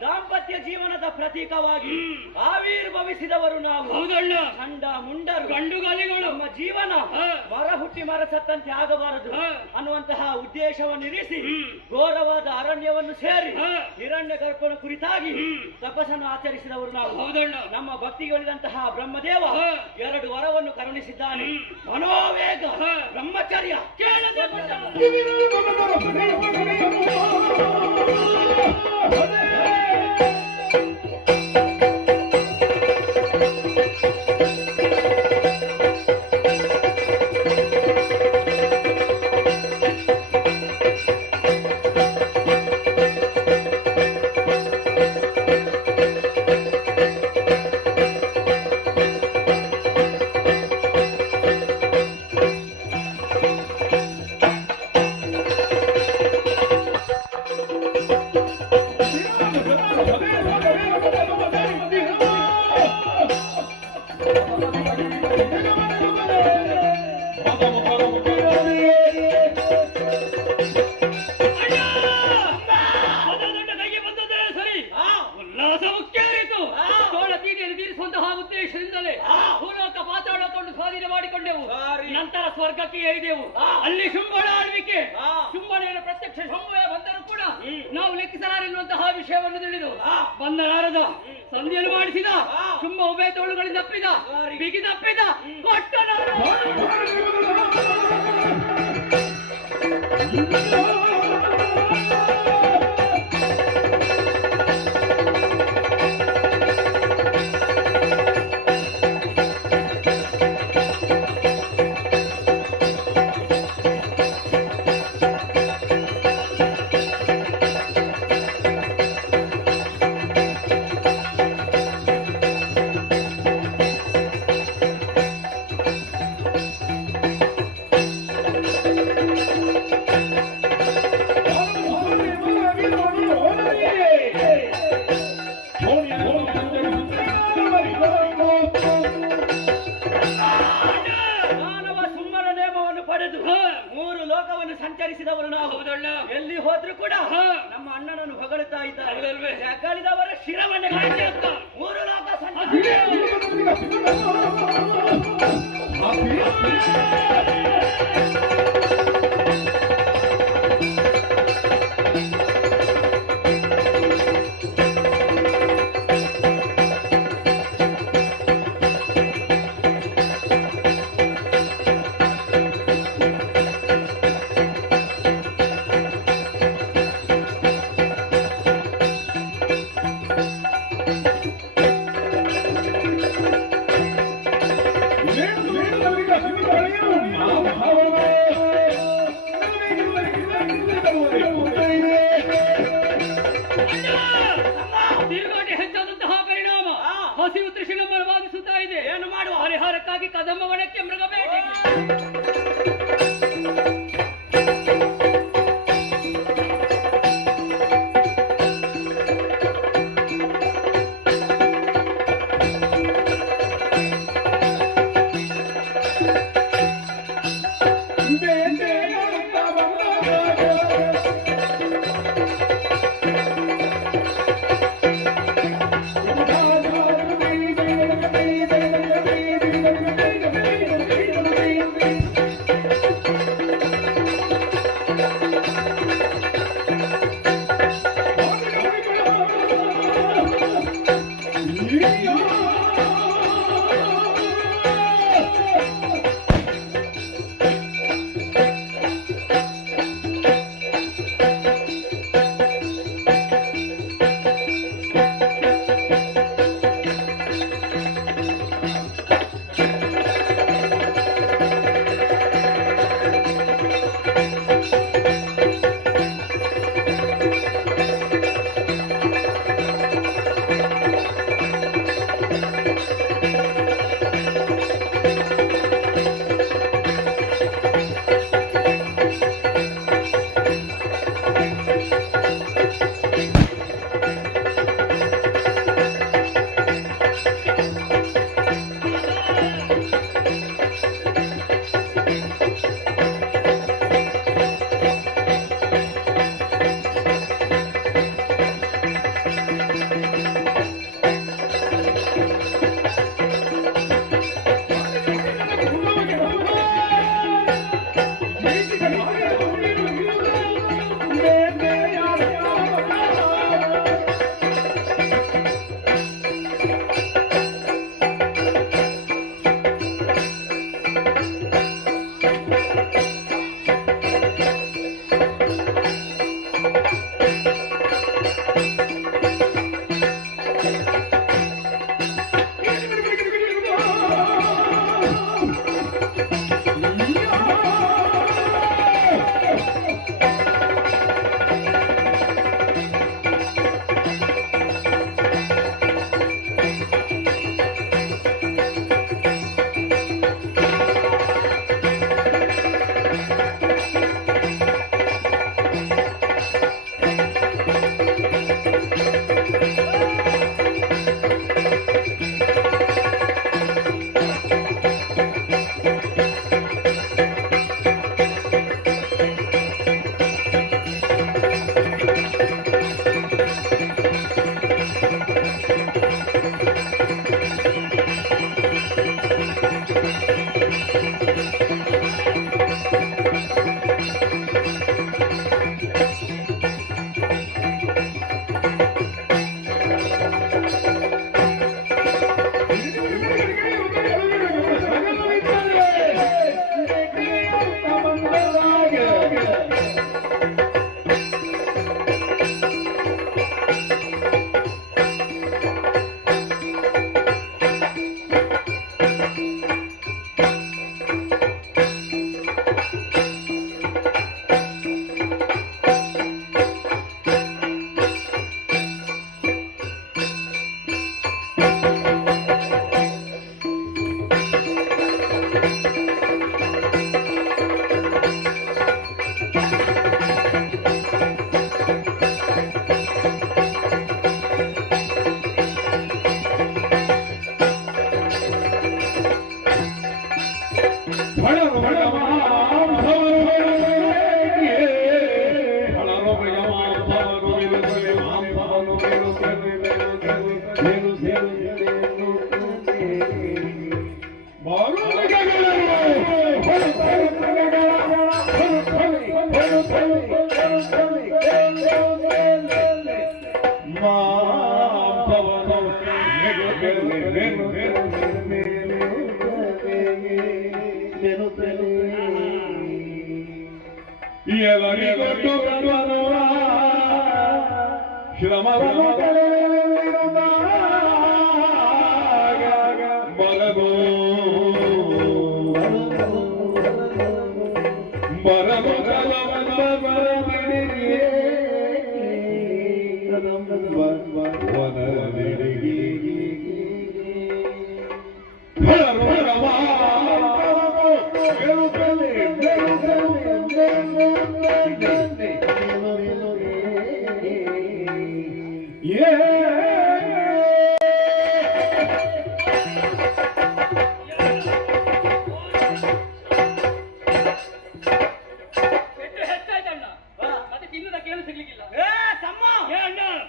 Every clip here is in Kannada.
ದಾಂಪತ್ಯ ಜೀವನದ ಪ್ರತೀಕವಾಗಿ ಆವಿರ್ಭವಿಸಿದವರು ನಾವು. ಖಂಡ ಮುಂಡರು ಗಂಡುಗಲಿಗಳು ನಮ್ಮ ಜೀವನ ಮರ ಹುಟ್ಟಿ ಮರ ಸತ್ತಂತೆ ಆಗಬಾರದು ಅನ್ನುವಂತಹ ಉದ್ದೇಶವನ್ನಿರಿಸಿ ಘೋರವಾದ ಅರಣ್ಯವನ್ನು ಸೇರಿ ಹಿರಣ್ಯ ಗರ್ಭನ ಕುರಿತಾಗಿ ತಪಸ್ಸನ್ನು ಆಚರಿಸಿದವರು ನಾವು. ನಮ್ಮ ಭಕ್ತಿಗಳಿದಂತಹ ಬ್ರಹ್ಮದೇವ 2 ವರವನ್ನು ಕರುಣಿಸಿದ್ದಾನೆ. ಮನೋವೇಗ, ಬ್ರಹ್ಮಚರ್ಯ. Yeah. ನಂತರ ಸ್ವರ್ಗಕ್ಕೆ ಏರಿದೆವು. ಅಲ್ಲಿ ಶುಂಭನ ಆಳ್ವಿಕೆ, ಶುಂಭನೆಯ ಪ್ರತ್ಯಕ್ಷ ಶಂಭುವೆ ಬಂದರೂ ಕೂಡ ನಾವು ಲೆಕ್ಕಿಸಲಾರೆನ್ನುವಂತಹ ವಿಷಯವನ್ನು ತಿಳಿದು ಬಂದ ನಾರದ ಸಂಧಿಯನ್ನು ಮಾಡಿಸಿದ. ಶುಂಭ ಉಭಯ ತೋಳುಗಳಿಂದ ಅಪ್ಪಿದ, ಬಿಗಿದಪ್ಪಿದ ಕೊಟ್ಟ ಸಂಚರಿಸಿದವರು ನಾವು. ಎಲ್ಲಿ ಹೋದ್ರು ಕೂಡ ನಮ್ಮ ಅಣ್ಣನನ್ನು ಹೊಗಳುತ್ತಾ ಇದ್ದಾರೆ. ಜಗಳಿದವರ ಶಿರವನ್ನೇ ಮೂರು ಲೋಕ ಹಸಿವು ತೃಷಿಗಂಬರ ಬಾಧಿಸುತ್ತಾ ಇದೆ. ಏನು ಮಾಡುವ? ಪರಿಹಾರಕ್ಕಾಗಿ ಕದಂಬ ವನಕ್ಕೆ ಮೃಗಬೇಟೆ.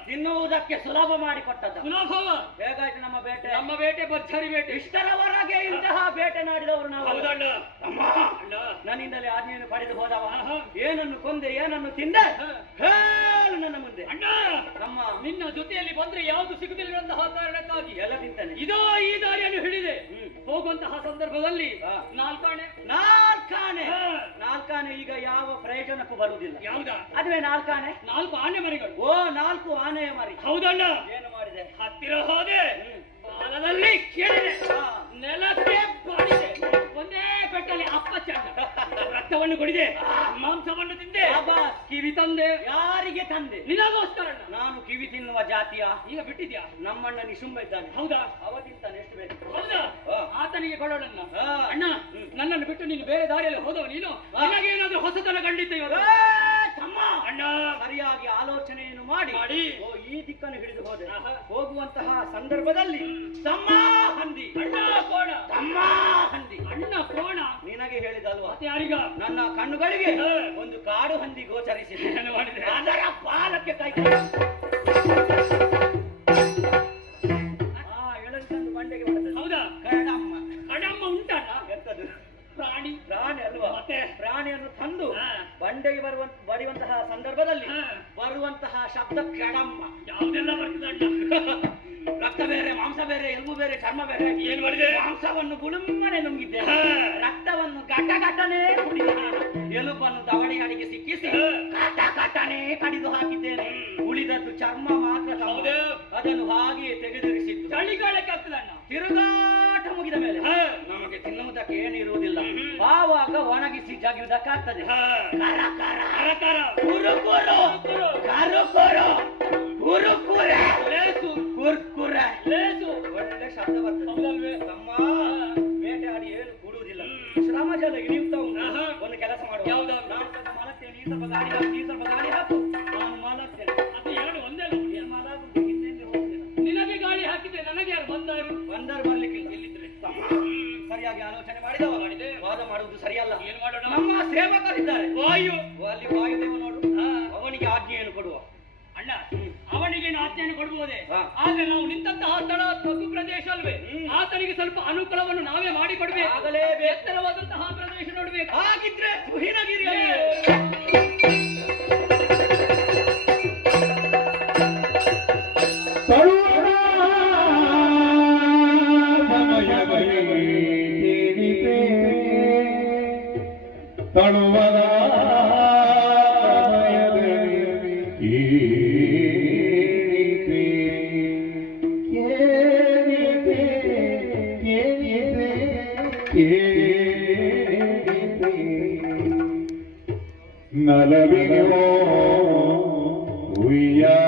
ತಿನ್ನುವುದಕ್ಕೆ ಸುಲಭ ಮಾಡಿಕೊಟ್ಟದ್ದು. ಸುಲಭವ ಹೇಗಾಯ್ತು ನಮ್ಮ ಬೇಟೆ? ನಮ್ಮ ಬೇಟೆ ಭರ್ಜರಿ ಬೇಟೆ. ಇಷ್ಟರವರೆಗೆ ಇಂತಹ ಬೇಟೆ ನಾಡಿದವರು ನಾವು. ಹೌದಣ್ಣ. ನನ್ನಿಂದಲೇ ಆಜ್ಞೆಯನ್ನು ಪಡೆದು ಹೋದವ. ಏನನ್ನು ಕೊಂದೆ, ಏನನ್ನು ತಿಂದೆ ಹೇಳು ನನ್ನ ಮುಂದೆ. ಅಣ್ಣ, ನಮ್ಮ ನಿನ್ನ ಜೊತೆಯಲ್ಲಿ ಬಂದ್ರೆ ಯಾವುದು ಸಿಗುತ್ತಿಲ್ಲಂತಹ ಕಾರಣಕ್ಕಾಗಿ ಎಲ್ಲ ತಿಂತಾನೆ. ಇದೋ ಈ ದಾರಿಯನ್ನು ಹಿಡಿದೆ ಹೋಗುವಂತಹ ಸಂದರ್ಭದಲ್ಲಿ ನಾಲ್ಕಾಣೆ ಈಗ ಯಾವ ಪ್ರಯೋಜನಕ್ಕೂ ಬರುವುದಿಲ್ಲ. ಯಾವುದಾ? ಅದುವೇ ನಾಲ್ಕಾಣೆ. 4 ಆನೆ ಮರಿಗಳು. ಓ, 4 ಆನೆಯ ಮರಿ. ಹೌದಣ್ಣ. ಏನು ಮಾಡಿದೆ? ಹತ್ತಿರ ಹೋದೆ, ಬಾಲದಲ್ಲಿ ಕೇಳಿದೆ, ನೆಲಕ್ಕೆ ಬಾಡಿದೆ, ಒಂದೇ ಪೆಟ್ಟಲ್ಲಿ ಅಪ್ಪ ಚಂಡ ರಕ್ತವನ್ನು ಕೊಡಿದೆ, ಮಾಂಸವನ್ನು ತಿಂದೆ, ಕಿವಿ ತಂದೆ. ಯಾರಿಗೆ ತಂದೆ? ನಿನಗೋಸ್ಕರ. ನಾನು ಕಿವಿ ತಿನ್ನುವ ಜಾತಿಯ? ಈಗ ಬಿಟ್ಟಿದ್ಯಾ? ನಮ್ಮಣ್ಣ ನಿಶುಂಬ ಇದ್ದಾನೆ. ಹೌದಾ? ಅವ ತಿಂತಾನೆ. ಎಷ್ಟು ಬೇಕು? ಹೌದಾ? ಆತನಿಗೆ ಕೊಡೋಣ. ಅಣ್ಣ, ನನ್ನನ್ನು ಬಿಟ್ಟು ನೀನು ಬೇರೆ ದಾರಿಯಲ್ಲಿ ಹೋದವ ನೀನು. ನಿನಗೇನಾದ್ರೂ ಹೊಸತನ ಕಂಡಿದ್ದ ಇವತ್ತು? ಅಣ್ಣ, ಸರಿಯಾಗಿ ಆಲೋಚನೆಯನ್ನು ಮಾಡಿ ಈ ದಿಕ್ಕನ್ನು ಹಿಡಿದು ಹೋದೆ. ಹೋಗುವಂತಹ ಸಂದರ್ಭದಲ್ಲಿ ತಮ್ಮ ಹಂದಿ, ಅಣ್ಣ ಕೋಣ, ತಮ್ಮ ಹಂದಿ, ಅಣ್ಣ ಕೋಣ ನಿನಗೆ ಹೇಳಿದಲ್ವಾ? ಯಾರಿಗ? ನನ್ನ ಕಣ್ಣುಗಳಿಗೆ ಒಂದು ಕಾಡು ಹಂದಿ ಗೋಚರಿಸಿದೆ. ಅದರ ಬಾಲಕ್ಕೆ ಕೈ ಎಳಂದು ಬಂಡೆಗೆ ಬರ್ತದೆ. ಹೌದಾ? ಕಡಮ್ಮ. ಕಡಮ್ಮ ಉಂಟಣ್ಣ? ಎತ್ತದು ಪ್ರಾಣಿ ಅಲ್ವಾ? ಮತ್ತೆ ಪ್ರಾಣಿಯನ್ನು ತಂದು ಬಂಡೆಗೆ ಬಡಿಯುವಂತಹ ಸಂದರ್ಭದಲ್ಲಿ ಬರುವಂತಹ ಶಬ್ದ ಕೆಡಮ್ಮ. ಯಾವುದೆಲ್ಲ ಬರ್ತದಣ್ಣ? ರಕ್ತ ಬೇರೆ, ಮಾಂಸ ಬೇರೆ, ಎಲುಬು ಬೇರೆ, ಚರ್ಮ ಬೇರೆ. ಏನ್ ಮಾಡಿದೆ? ಮಾಂಸವನ್ನು ಗುಳುಮ್ಮನೆ ನುಂಗಿದ್ದೇನೆ, ರಕ್ತವನ್ನು ಘಟನೆ ಕುಡಿದಿದ್ದೇನೆ, ಎಲುಬನ್ನು ದವಡಿ ಅಡಿಗೆ ಸಿಕ್ಕಿಸಿ ಘಟನೆ ಕಡಿದು ಹಾಕಿದ್ದೇನೆ. ಉಳಿದದ್ದು ಚರ್ಮ ಮಾತ್ರ. ಅದನ್ನು ಹಾಗೆ ತೆಗೆದಿರಿಸಿದ್ದು. ಚಳಿಗಾಲಕ್ಕೆ ಆಗ್ತದಣ್ಣ. ತಿರುಗಾಟ ಮುಗಿದ ಮೇಲೆ ನಮಗೆ ತಿನ್ನುವುದಕ್ಕೆ ಏನಿರುವುದಿಲ್ಲ. ಆವಾಗ ಒಣಗಿಸಿ ಜಗಿಯುವುದಕ್ಕಾಗ್ತದೆ. ಒಳ್ಳೆ ಶಬ್ದ ಬರ್ತದೆ. ತಮ್ಮ ಬೇಟೆ ಆಡಿ ಏನು ಕೂಡುವುದಿಲ್ಲ. ಶ್ರಮ ಜಲ ಇಳಿಯುತ್ತ ಒಂದು ಕೆಲಸ ಮಾಡುವ. ಯಾವ್ದು? ನಾನು ಸ್ವಲ್ಪ ಮಲಗ್ತೇನೆ, ನೀ ಸ್ವಲ್ಪ ಗಾಡಿ ಹಾಕು, ನೀ ಸ್ವಲ್ಪ ಗಾಡಿ ಹಾಕು, ನಾನು ಮಲಗ್ತೇನೆ. ಅದು ಎರಡು ಒಂದೇ. ಮಲಗುದು ಹಿಂದೆ ಹೋಗ್ತೇನೆ. ನಿನಗೆ ಗಾಳಿ ಹಾಕಿದೆ, ನನಗೆ ಯಾರು ಬಂದರು ಬರ್ಲಿಕ್ಕಿಲ್ಲ. ಇಲ್ಲಿದ್ರೆ ಸರಿಯಾಗಿ ಆಲೋಚನೆ ಮಾಡಿದವ. ವಾದ ಮಾಡುವುದು ಸರಿಯಲ್ಲ. ಏನ್ ಮಾಡೋಣ? ನಮ್ಮ ಸೇವಕರಿದ್ದಾರೆ ವಾಯು. ಅಲ್ಲಿ ವಾಯುದೇವ ನೋಡು, ಅವನಿಗೆ ಆಜ್ಞೆಯನ್ನು ಕೊಡುವ. ಅಣ್ಣ, ಅವನಿಗೇನು ಆಜ್ಞೆಯನ್ನು ಕೊಡುವುದು ಹೋದೆ ಹಾ. ಆದ್ರೆ ನಾವು ನಿಂತಹ ಸ್ಥಳ ತಗ್ಗು ಪ್ರದೇಶ ಅಲ್ವೇ ಆತನಿಗೆ ಸ್ವಲ್ಪ ಅನುಕೂಲವನ್ನು ನಾವೇ ಮಾಡಿಕೊಡ್ಬೇಕು ಆಗಲೇಬೇಕು. ಎತ್ತರವಾದಂತಹ ಪ್ರದೇಶ ನೋಡ್ಬೇಕು ಹಾಗಿದ್ರೆ ಸುಹಿನಗಿರಿಯಲ್ಲಿ ತಳುವದ ನಲವಿಗೋ ಕುಳಿತು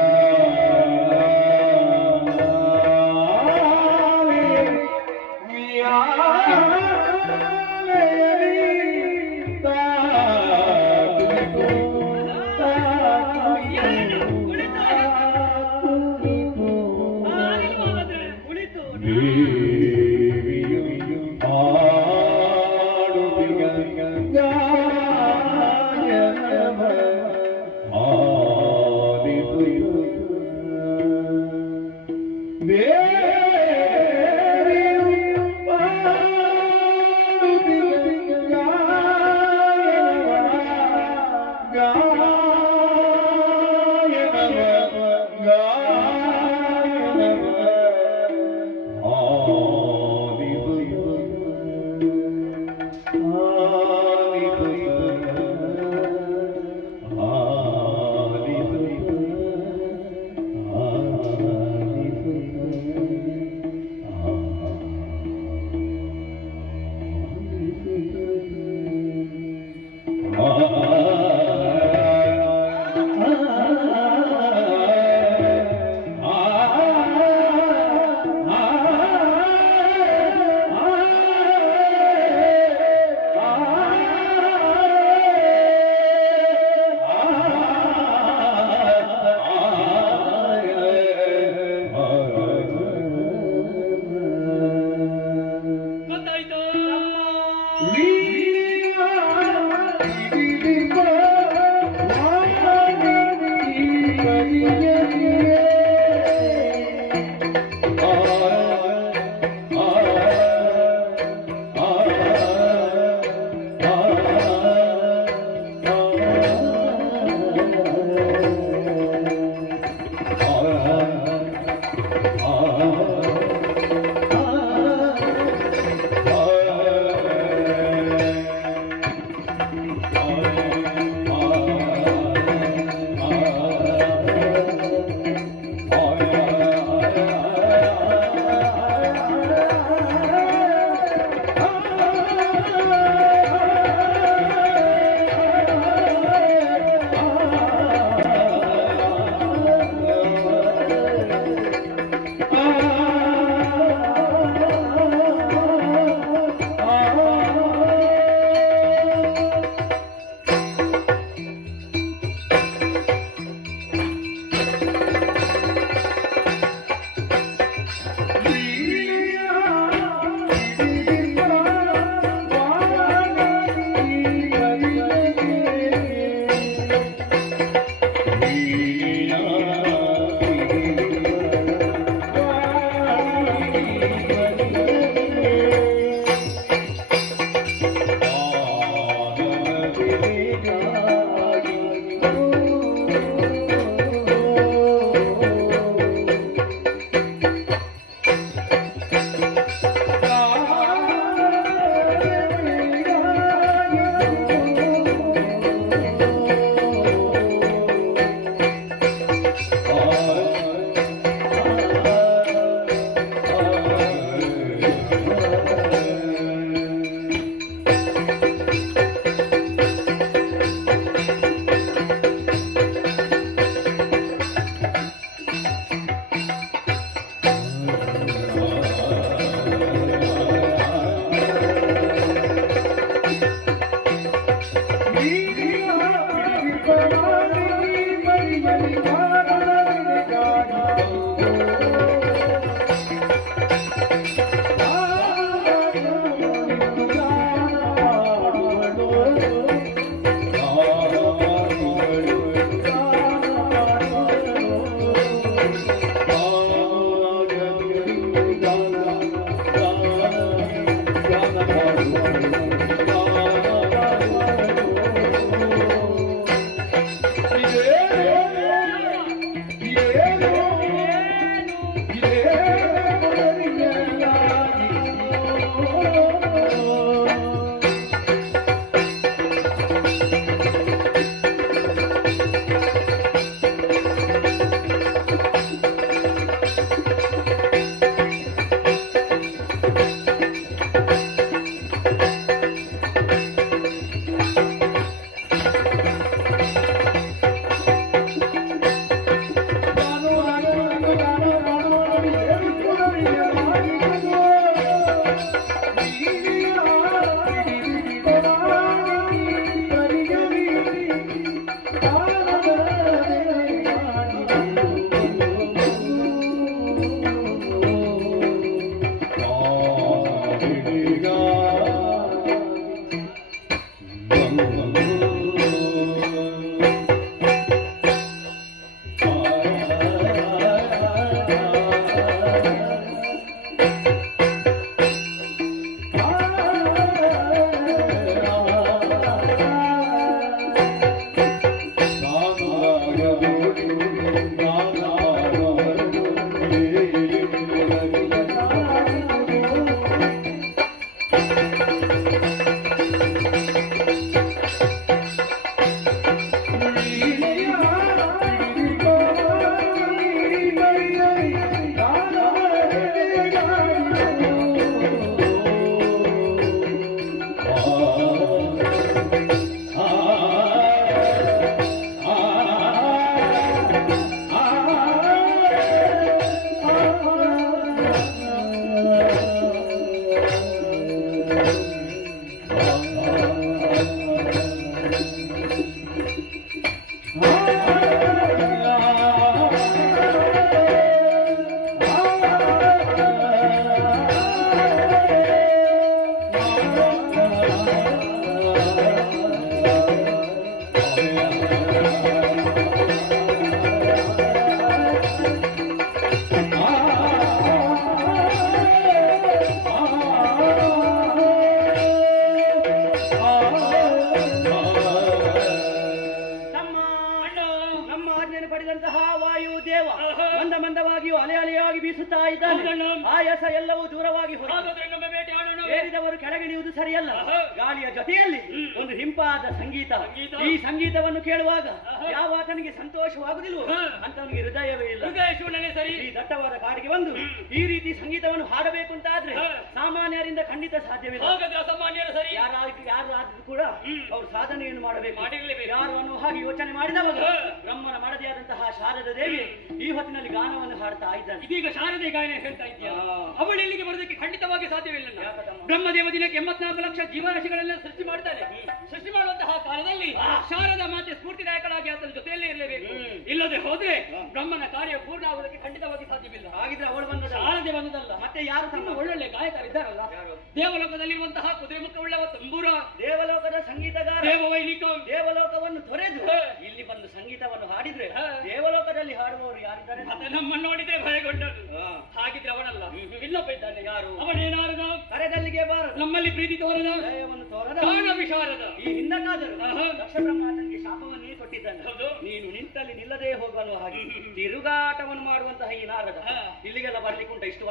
ಆಯಾಸ ಎಲ್ಲವೂ ದೂರವಾಗಿ ಏರಿದವರು ಕೆಳಗಿಳಿಯುವುದು ಸರಿಯಲ್ಲ. ಗಾಳಿಯ ಜೊತೆಯಲ್ಲಿ ಒಂದು ಹಿಂಪಾದ ಸಂಗೀತ. ಈ ಸಂಗೀತವನ್ನು ಕೇಳುವಾಗ ಯಾವ ಆತನಿಗೆ ಸಂತೋಷವಾಗುವುದಿಲ್ವೋ ಅಂತವನಿಗೆ ಹೃದಯವೇ ಇಲ್ಲ. ಸರಿ, ಈ ದಟ್ಟವಾದ ಕಾಡಿಗೆ ಬಂದು ಈ ರೀತಿ ಸಂಗೀತವನ್ನು ಹಾಡಬೇಕು ಅಂತ ಆದ್ರೆ ಸಾಮಾನ್ಯರಿಂದ ಖಂಡಿತ ಸಾಧ್ಯವಿಲ್ಲ. ಯಾರಾದ್ರೂ ಕೂಡ ಅವರು ಸಾಧನೆಯನ್ನು ಮಾಡಬೇಕು. ಯಾರು ಅನ್ನುವ ಹಾಗೆ ಯೋಚನೆ ಮಾಡಿದವಾಗ ಬ್ರಹ್ಮನ ಮಾಡದೆಯಾದಂತಹ ಶಾರದಾ ದೇವಿ ಈ ಹೊತ್ತಿನಲ್ಲಿ ಗಾನವನ್ನು ಹಾಡ್ತಾ ಇದ್ದಾನೆ. ಇದೀಗ ಶಾರದೆ ಗಾಯನ ಹೇಳ್ತಾ ಇದ್ದೀಯ, ಅವಳು ಎಲ್ಲಿಗೆ ಬರೋದಕ್ಕೆ ಖಂಡಿತವಾಗಿ ಸಾಧ್ಯವಿಲ್ಲ. ಬ್ರಹ್ಮದೇವ ದಿನಕ್ಕೆ 84 ಲಕ್ಷ ಜೀವರಾಶಿಗಳೆಲ್ಲ ಸೃಷ್ಟಿ ಮಾಡ್ತಾನೆ. ಸೃಷ್ಟಿ ಮಾಡುವಂತಹ ಕಾಲದಲ್ಲಿ ಶಾರದಾ ಮಾತೆ ಸ್ಫೂರ್ತಿದಾಯಕರಾಗಿ ಆತನ ಜೊತೆಯಲ್ಲೇ ಇರಲೇಬೇಕು. ಇಲ್ಲದೆ ಹೋದ್ರೆ ಬ್ರಹ್ಮನ ಕಾರ್ಯ ಪೂರ್ಣ ಆಗುವುದಕ್ಕೆ ಖಂಡಿತವಾಗಿ ಸಾಧ್ಯವಿಲ್ಲ. ಹಾಗಿದ್ರೆ ಅವಳು ಬಂದ ಶಾರದೆ ಬಂದದಲ್ಲ, ಮತ್ತೆ ಯಾರು ತಮ್ಮ ಒಳ್ಳೊಳ್ಳೆ ಗಾಯಕರಿದ್ದಾರಲ್ಲ, ದೇವಲೋಕದಲ್ಲಿರುವಂತಹ ಕುದುರೆ ಮುಖವುಳ್ಳವ ತಂಬೂರ, ದೇವಲೋಕದ ಸಂಗೀತಗಾರ, ದೇವವೈಲಿಕ, ದೇವಲೋಕವನ್ನು ತೊರೆದು ಇಲ್ಲಿ ಬಂದು ಸಂಗೀತವನ್ನು ಹಾಡಿದ್ರೆ ದೇವಲೋಕದಲ್ಲಿ ಹಾಡುವವರು ಯಾರಿದ್ದಾರೆ? ಮತ್ತೆ ನಮ್ಮನ್ನು ನೋಡಿದ್ರೆ ಭಯಗೊಂಡರು. ಹಾಗಿದ್ರೆ ಅವನಲ್ಲ, ಇನ್ನೊಬ್ಬ ಇದ್ದಾನೆ. ಯಾರು? ಅವನೇನಾರದ ಕರೆದಲ್ಲಿಗೆ ಬಾರ, ನಮ್ಮಲ್ಲಿ ಪ್ರೀತಿ ತೋರದ, ದಯವನ್ನು ತೋರದ, ವಿಶಾರದ. ಈ ಹಿಂದಕ್ಕಾದರೂ ದಕ್ಷ ಬ್ರಹ್ಮನಿಗೆ ಶಾಪವನ್ನೇ ಕೊಟ್ಟಿದ್ದಾನೆ. ನೀನು ನಿಂತಲ್ಲಿ ನಿಲ್ಲದೆ ಹೋಗಲು ಹಾಗೆ ತಿರುಗಾಟವನ್ನು ಮಾಡುವಂತಹ ಈ ನಾರದ ಇಲ್ಲಿಗೆಲ್ಲ ಬರ್ಲಿಕ್ಕೆ ಉಂಟ? ಇಷ್ಟು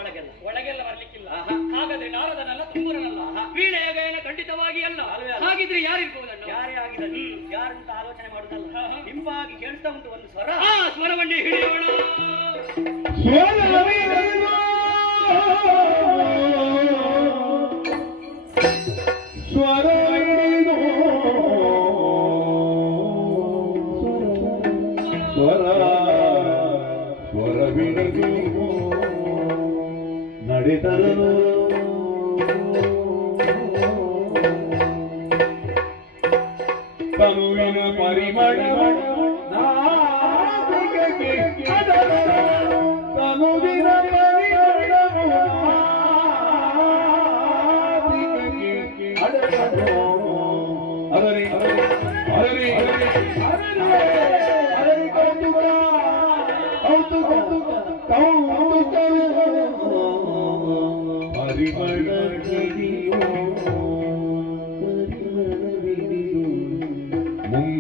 ಒಳಗೆಲ್ಲ ಬರ್ಲಿಕ್ಕಿಲ್ಲ. ಹಾಗಾದ್ರೆ ನಾರದನಲ್ಲ, ತುಂಬುರನಲ್ಲ, ವೀಣೆಯ ಗಾಯನ ಖಂಡಿತವಾಗಿ ಅಲ್ಲ. ಹಾಗಿದ್ರೆ ಯಾರಿರ್ಬೋದಣ್ಣ? ಯಾರೇ ಆಗಿದ್ದಾನೆ, ಯಾರಂತ ಆಲೋಚನೆ ಮಾಡುದಲ್ಲ. ಹಿಂಪಾಗಿ ಕೇಳ್ತಾ ಉಂಟು ಒಂದು ಸ್ವರ. ಸ್ವರವನ್ನೇ ಹಿಡಿಯೋಣ. ನಡೆದರು ತನುವಿನ ಪರಿಮಳ ತನುವಿನ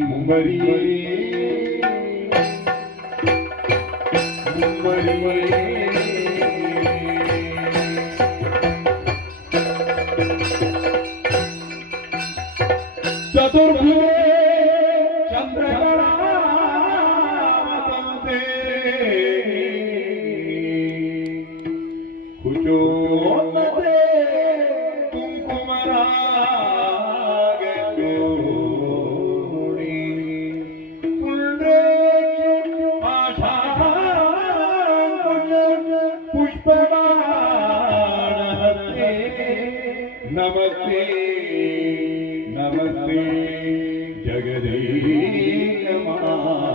ಮುಂಬರಿಯೇ ಪುಷ್ಪಮಾಣಹಸ್ತೆ ನಮಸ್ತೆ ನಮಸ್ತೆ ಜಗದೀಶ ಮಾತೆ